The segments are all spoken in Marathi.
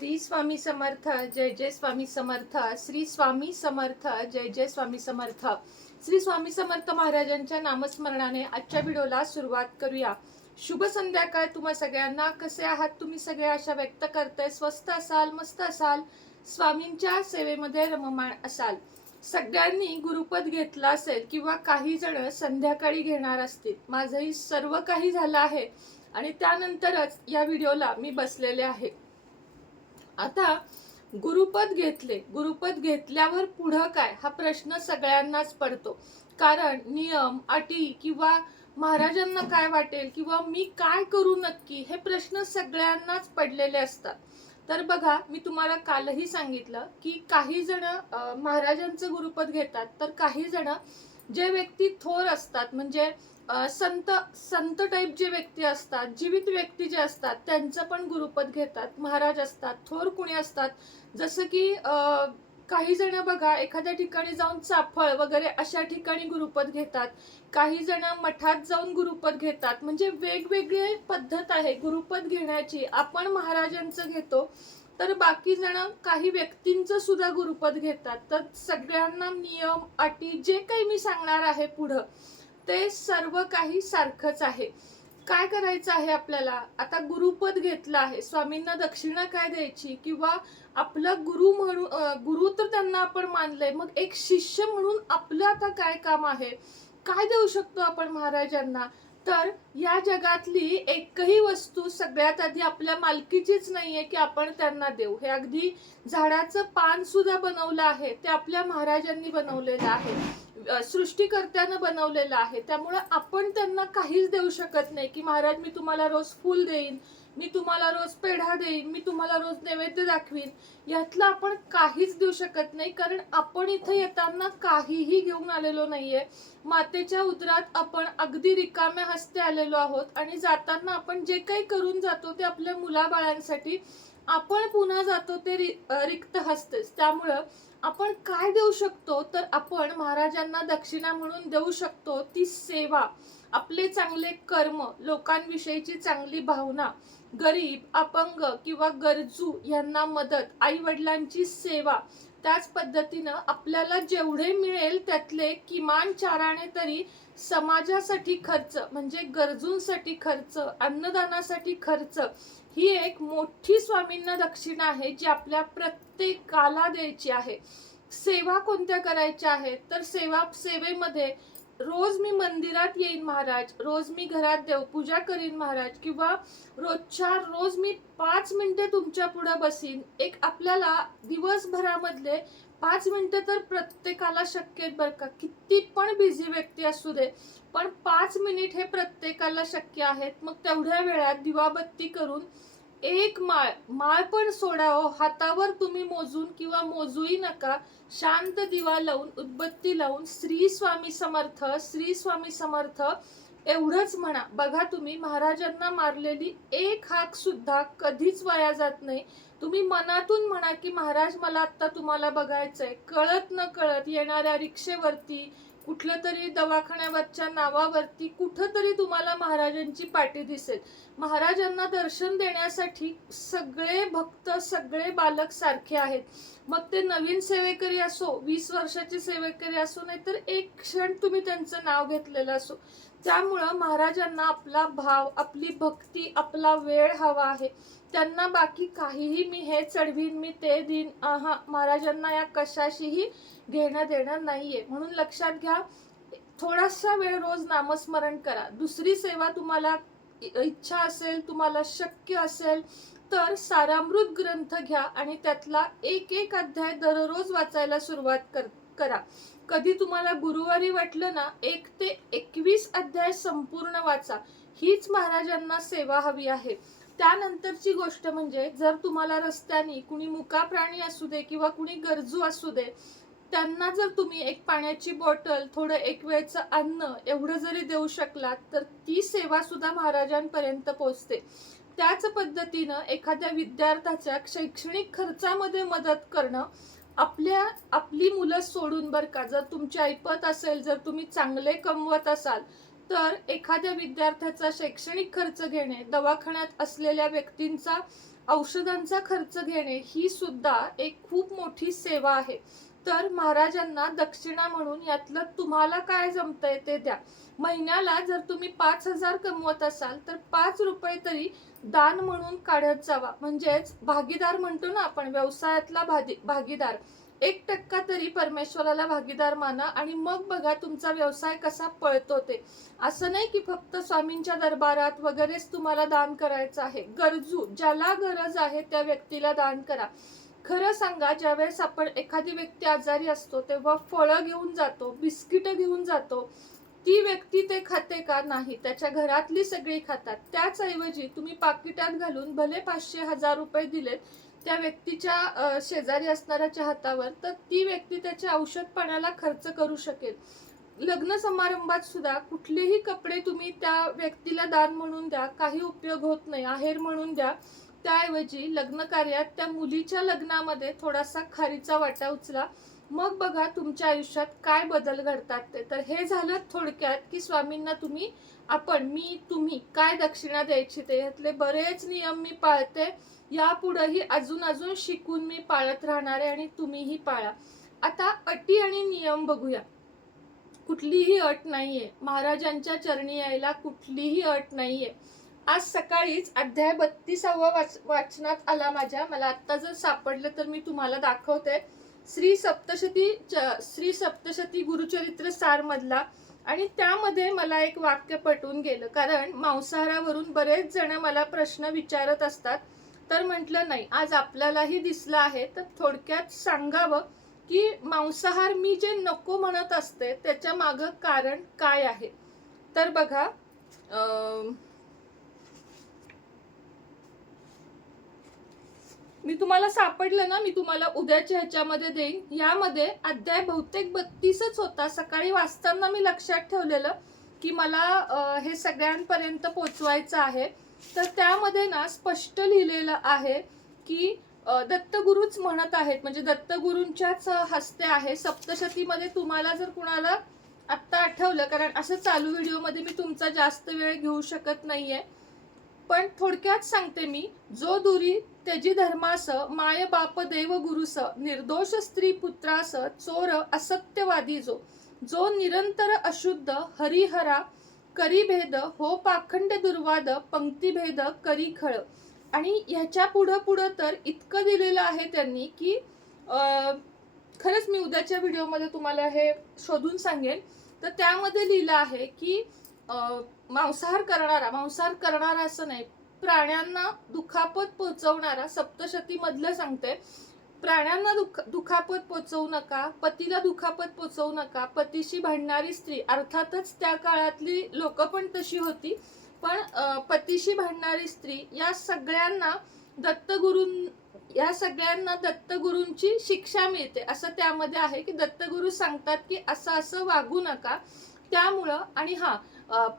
श्री स्वामी समर्थ, जय जय स्वामी समर्थ. श्री स्वामी समर्थ, जय जय स्वामी समर्थ. श्री स्वामी समर्थ महाराजांच्या नामस्मरणाने आजच्या व्हिडिओला सुरुवात करूया. शुभ संध्याकाळ तुम्हा सगळ्यांना. कसे आहात तुम्ही सगळे? आशा व्यक्त करते स्वस्त असाल, मस्त असाल, स्वामींच्या सेवेमध्ये रममाण असाल. सगळ्यांनी गुरुपद घेतला असेल किंवा काही जण संध्याकाळी घेणार असतील. माझंही सर्व काही झालं आहे आणि त्यानंतरच या व्हिडिओला मी बसलेले आहे. आता गुरुपद घेतले, गुरुपद घेतल्यावर पुढं काय हा प्रश्न सगळ्यांनाच पडतो. कारण नियम अटी किंवा महाराजांना काय वाटेल किंवा मी काय करू नक्की, हे प्रश्न सगळ्यांनाच पडलेले असतात. तर बघा, मी तुम्हाला कालही सांगितलं की काही जण महाराजांचं गुरुपद घेतात, तर काही जण जे व्यक्ती थोर असतात, म्हणजे संत संत टाईप जे व्यक्ती असतात, जीवित व्यक्ती जे असतात, त्यांचं पण गुरुपद घेतात. महाराज असतात, थोर कुणी असतात, जसं की काही जण बघा एखाद्या ठिकाणी जाऊन चाफळ वगैरे अशा ठिकाणी गुरुपद घेतात. काही जण मठात जाऊन गुरुपद घेतात. म्हणजे वेगवेगळी पद्धत आहे गुरुपद घेण्याची. आपण महाराजांचं घेतो, तर बाकी जण काही व्यक्तींचं सुद्धा गुरुपद घेतात. तर सगळ्यांना नियम अटी जे काही मी सांगणार आहे पुढं, ते सर्व काही सारखंच आहे. काय करायचं आहे आपल्याला? आता गुरुपद घेतलं आहे, स्वामींना दक्षिणा काय द्यायची किंवा आपला गुरु म्हणून, गुरु तर त्यांना आपण मानलंय, मग एक शिष्य म्हणून आपलं आता काय काम आहे? काय देऊ शकतो आपण महाराजांना? तर या जगातली एकही वस्तू सगळ्यात आधी आपल्या मालकीचीच नाहीये की आपण त्यांना देऊ. हे अगदी झाडाचं पान सुद्धा बनवलं आहे, ते आपल्या महाराजांनी बनवलेलं आहे, सृष्टीकर्त्यानं बनवलेलं आहे. त्यामुळे आपण त्यांना काहीच देऊ शकत नाही की महाराज मी तुम्हाला रोज फूल देईन, मी तुम्हाला रोज पेढा देईन, मी तुम्हाला रोज नैवेद्य दाखवीन. यातलं आपण काहीच देऊ शकत नाही, कारण आपण इथे येताना काहीही घेऊन आलेलो नाहीये. मातेच्या उदरात आपण अगदी रिकाम्या हस्ते आलेलो आहोत आणि जाताना आपण जे काही करून जातो ते आपल्या मुलाबाळांसाठी. आपण पुन्हा जातो ते रिक्त हस्तेच. त्यामुळं आपण काय देऊ शकतो? तर आपण महाराजांना दक्षिणा म्हणून देऊ शकतो ती सेवा, आपले चांगले कर्म, लोकांविषयीची चांगली भावना, गरीब, अपंग किंवा गरजू यांना मदत, आई वडिलांची सेवा. त्याच पद्धतीनं आपल्याला जेवढे मिळेल त्यातले किमान 4 आणे तरी समाजासाठी खर्च, म्हणजे गरजूंसाठी खर्च, अन्नदानासाठी खर्च, ही एक मोठी स्वामींना दक्षिणा आहे जी आपल्या प्रत्येकाला द्यायची आहे. सेवा कोणत्या करायच्या आहेत? तर सेवेमध्ये रोज मी मंदिरात येईन महाराज, रोज मी घरात देवपूजा करीन महाराज, किंवा रोज मी 5 मिनिटे तुमच्या पुढे बसीन. एक आपल्याला दिवसभरामधले 5 मिनिटे तर प्रत्येकाला शक्य आहेत बरं का. किती पण बिझी व्यक्ती असू दे, पण 5 मिनिट हे प्रत्येकाला शक्य आहेत. मग तेवढ्या वेळात दिवाबत्ती करून एक माळ पण सोडावं, हातावर तुम्ही मोजून किंवा मोजूही नका, शांत दिवा लावून, उदबत्ती लावून श्री स्वामी समर्थ, श्री स्वामी समर्थ एवढंच म्हणा. बघा, तुम्ही महाराजांना मारलेली एक हाक सुद्धा कधीच वाया जात नाही. तुम्ही मनातून म्हणा की महाराज मला आता तुम्हाला बघायचंय. कळत न कळत येणाऱ्या रिक्षेवरती, कुठलं तरी दवाखान्यावरच्या नावावरती कुठंतरी तुम्हाला महाराजांची पाठी दिसेल. महाराजांना दर्शन देण्यासाठी सगळे भक्त, सगळे बालक सारखे आहेत. मग ते नवीन सेवेकरी असो, 20 वर्षाचे सेवेकरी असो, नाहीतर एक क्षण तुम्ही त्यांचं नाव घेतलेलं असो. त्यामुळं महाराजांना आपला भाव, आपली भक्ती, आपला वेळ हवा आहे. त्यांना बाकी काहीही मी हे चढवीन, मी ते देईन, महाराजांना या कशाशीही घेणं देणं नाहीये. म्हणून लक्षात घ्या, थोडासा वेळ रोज नामस्मरण करा. दुसरी सेवा तुम्हाला इच्छा असेल, तुम्हाला शक्य असेल तर सारामृत ग्रंथ घ्या आणि त्यातला एक एक अध्याय दररोज वाचायला सुरुवात करा. कधी तुम्हाला गुरुवारी वाटलं ना, 1 ते 21 अध्याय संपूर्ण वाचा. हीच महाराजांना सेवा हवी आहे. त्यानंतरची गोष्ट म्हणजे, जर तुम्हाला रस्त्याने कुणी मुका प्राणी असू दे किंवा कुणी गरजू असू दे, त्यांना जर तुम्ही एक पाण्याची बॉटल, थोडं एक वेळचं अन्न एवढं जरी देऊ शकलात, तर ती सेवा सुद्धा महाराजांपर्यंत पोहोचते. त्याच पद्धतीनं एखाद्या विद्यार्थ्याच्या शैक्षणिक खर्चामध्ये मदत करणं, आपली मुलं सोडून बरं का, जर तुमची ऐपत असेल, जर तुम्ही चांगले कमवत असाल, तर एखाद्या विद्यार्थ्याचा शैक्षणिक खर्च घेणे, दवाखान्यात असलेल्या व्यक्तींचा औषधांचा खर्च घेणे ही सुद्धा एक खूप मोठी सेवा आहे. तर महाराजांना दक्षिणा म्हणून यातलं तुम्हाला काय जमतंय ते द्या. महिन्याला जर तुम्ही 5,000 कमवत असाल तर 5 रुपये तरी दान म्हणून काढत जावा. म्हणजेच भागीदार म्हणतो ना आपण, व्यवसायातला भागीदार. 1% तरी परमेश्वराला भागीदार माना आणि मग बघा तुमचा व्यवसाय कसा पळतो ते. असं नाही की फक्त स्वामींच्या दरबारात वगैरेच तुम्हाला दान करायचं आहे. गरजू, ज्याला गरज आहे त्या व्यक्तीला दान करा. खरं सांगा, ज्यावेळेस आपण एखादी व्यक्ती आजारी असतो तेव्हा फळं घेऊन जातो, बिस्किट घेऊन जातो, ती व्यक्ती ते खाते का? नाही. त्याच्या घरातली सगळी खातात. त्याच ऐवजी तुम्ही पाकिटात घालून भले 500-1000 रुपये दिलेत त्या व्यक्तीच्या शेजारी असणाऱ्याच्या हातावर, तर ती व्यक्ती त्याच्या औषध पाण्याला खर्च करू शकेल. लग्न समारंभात सुद्धा कुठलेही कपडे तुम्ही त्या व्यक्तीला दान म्हणून द्या, काही उपयोग होत नाही, आहेर म्हणून द्या. त्याऐवजी लग्न कार्यात त्या मुलीच्या लग्नामध्ये थोडासा खारीचा वाटा उचला. मग बघा तुमच्या आयुष्यात काय बदल घडतात ते. तर हे झालं थोडक्यात की स्वामींना तुम्ही काय दक्षिणा द्यायची ते. यातले बरेच नियम मी पाळते. यापुढेही अजून शिकून मी पाळत राहणार आहे आणि तुम्हीही पाळा. आता अटी आणि नियम बघूया. कुठलीही अट नाहीये. महाराजांच्या चरणी यायला कुठलीही अट नाहीये. आज सकाळीच अध्याय 32 वाचनात आला माझ्या. मला आता जर सापडलं तर मी तुम्हाला दाखवते. श्री सप्तशती गुरुचरित्र सार मधला. आणि त्यामध्ये मला एक वाक्य पटवून गेलं. कारण मांसाहारावरून बरेच जण मला प्रश्न विचारत असतात. तर म्हटलं नाही, आज आपल्यालाही दिसलं आहे तर थोडक्यात सांगावं की मांसाहार मी जे नको म्हणत असते त्याच्या मागं कारण काय आहे. तर बघा, मी तुम्हाला सापडलं ना, मी तुम्हाला उद्याच्या ह्याच्यामध्ये देईन. यामध्ये अध्याय बहुतेक 32च होता. सकाळी वाचताना मी लक्षात ठेवलेलं की मला हे सगळ्यांपर्यंत पोचवायचं आहे. तर त्यामध्ये ना स्पष्ट लिहिलेलं आहे की दत्तगुरूच म्हणत आहेत, म्हणजे दत्तगुरूंच्याच हस्ते आहे. सप्तशतीमध्ये तुम्हाला जर कुणाला आत्ता आठवलं, कारण असं चालू व्हिडिओमध्ये मी तुमचा जास्त वेळ घेऊ शकत नाहीये, पण थोडक्यात सांगते मी. जो दुरी त्याची धर्मास, माय बाप देव गुरुस, निर्दोष स्त्री पुत्रास, चोर असत्यवादी जो निरंतर अशुद्ध हरिहरा करी भेद, हो पाखंड दुर्वाद पंक्तिभेद करी खळ. आणि ह्याच्या पुढं तर इतकं दिलेलं आहे त्यांनी की खरंच मी उद्याच्या व्हिडिओमध्ये तुम्हाला हे शोधून सांगेन. तर त्यामध्ये लिहिलं आहे की मांसाहार करणारा असं नाही, प्राण्यांना दुखापत पोचवणारा. सप्तशती मधलं सांगते, प्राण्यांना दुखापत पोचवू नका, पतीला दुखापत पोचवू नका, पतीशी भांडणारी स्त्री, अर्थातच त्या काळातली लोक पण तशी होती, पण पतीशी भांडणारी स्त्री, या सगळ्यांना दत्तगुरूंची शिक्षा मिळते असं त्यामध्ये आहे. की दत्तगुरू सांगतात की असं वागू नका. त्यामुळं आणि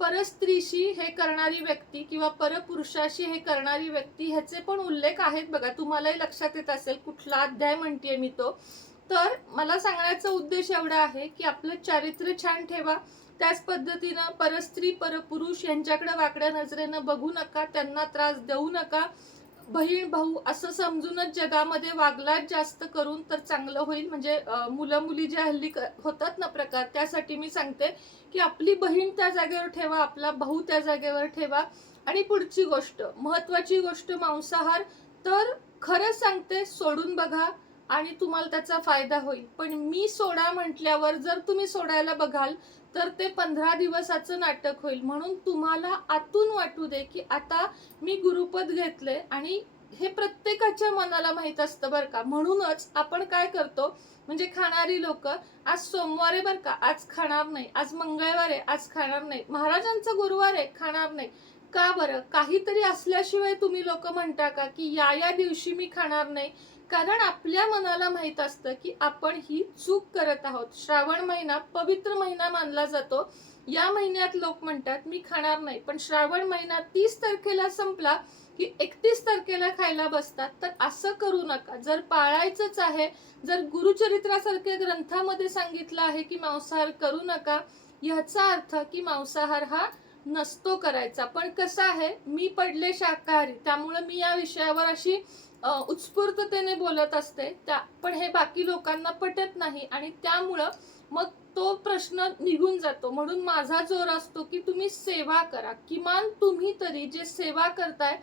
परस्त्रीशी हे करणारी व्यक्ती किंवा परपुरुषाशी हे करणारी व्यक्ती, ह्याचे पण उल्लेख आहेत बघा. तुम्हालाही लक्षात येत असेल कुठला अध्याय म्हणतेय मी तो. तर मला सांगण्याचा उद्देश एवढा आहे की आपलं चारित्र्य छान ठेवा. त्याच पद्धतीनं परस्त्री परपुरुष यांच्याकडे वाकड्या नजरेनं बघू नका, त्यांना त्रास देऊ नका. बहीण भाऊ असं समजूनच जगामध्ये वागलात जास्त करून तर चांगलं होईल. म्हणजे मुलं मुली जे हल्ली होतात ना प्रकार, त्यासाठी मी सांगते की आपली बहीण त्या जागेवर ठेवा, आपला भाऊ त्या जागेवर ठेवा. आणि पुढची गोष्ट, महत्वाची गोष्ट, मांसाहार तर खरंच सांगते सोडून बघा आणि तुम्हाला त्याचा फायदा होईल. पण मी सोडा म्हटल्यावर जर तुम्ही सोडायला बघाल तर ते 15 दिवसाचं नाटक होईल. म्हणून तुम्हाला आतून वाटू दे की आता मी गुरुपद घेतले. आणि हे प्रत्येकाच्या मनाला माहित असतं बरं का. म्हणूनच आपण काय करतो, म्हणजे खाणारी लोक, आज सोमवार आहे बरं का, आज खाणार नाही, आज मंगळवार आहे, आज खाणार नाही, महाराजांचा गुरुवार आहे, खाणार नाही. का बरं? काहीतरी असल्याशिवाय तुम्ही लोक म्हणता का की या दिवशी मी खाणार नाही? कारण आपल्या मनाला माहित असतं की आपण ही चूक करत आहोत. श्रावण महिना पवित्र महिना मानला जातो. या महिन्यात लोक म्हणतात मी खाणार नाही, पण श्रावण महिना 30 तारखेला संपला की 31 तारखेला खायला बसतात. तर असं करू नका. जर पाळायचंच आहे, जर गुरुचरित्रासारख्या ग्रंथामध्ये सांगितलं आहे की मांसाहार करू नका, याचा अर्थ की मांसाहार हा नसतो करायचा. पण कसं आहे, मी पडले शाकाहारी, त्यामुळे मी या विषयावर अशी उत्स्फूर्ततेने बोलत असते. पण हे बाकी लोकांना पटत नाही आणि त्यामुळं मग तो प्रश्न निघून जातो. म्हणून माझा जोर असतो की तुम्ही सेवा करा. किमान तुम्ही तरी जे सेवा करताय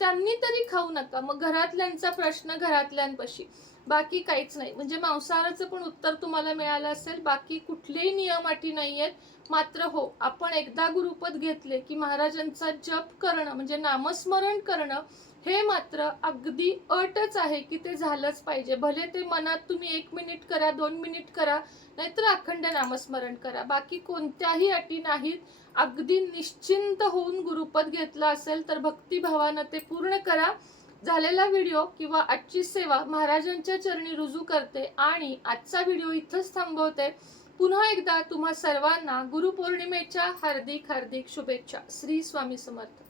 त्यांनी तरी खाऊ नका. मग घरातल्यांचा प्रश्न घरातल्यांपाशी, बाकी काहीच नाही. म्हणजे मांसाहाराचं पण उत्तर तुम्हाला मिळालं असेल. बाकी कुठलेही नियम अटी नाहीयेत. मात्र हो, आपण एकदा गुरुपद घेतले की महाराजांचा जप करणं म्हणजे नामस्मरण करणं हे मात्र अगदी अटच आहे की ते झालंच पाहिजे. भले ते मनात तुम्ही 1 मिनिट करा, 2 मिनिट करा, नाहीतर अखंड नामस्मरण करा. बाकी कोणत्याही अटी नाहीत. अगदी निश्चिंत होऊन गुरुपद घेतलं असेल तर भक्तिभावानं ते पूर्ण करा. झालेला व्हिडिओ किंवा आजची सेवा महाराजांच्या चरणी रुजू करते आणि आजचा व्हिडिओ इथंच थांबवते. पुन्हा एकदा तुम्हा सर्वांना गुरुपौर्णिमेच्या हार्दिक हार्दिक शुभेच्छा. श्री स्वामी समर्थ.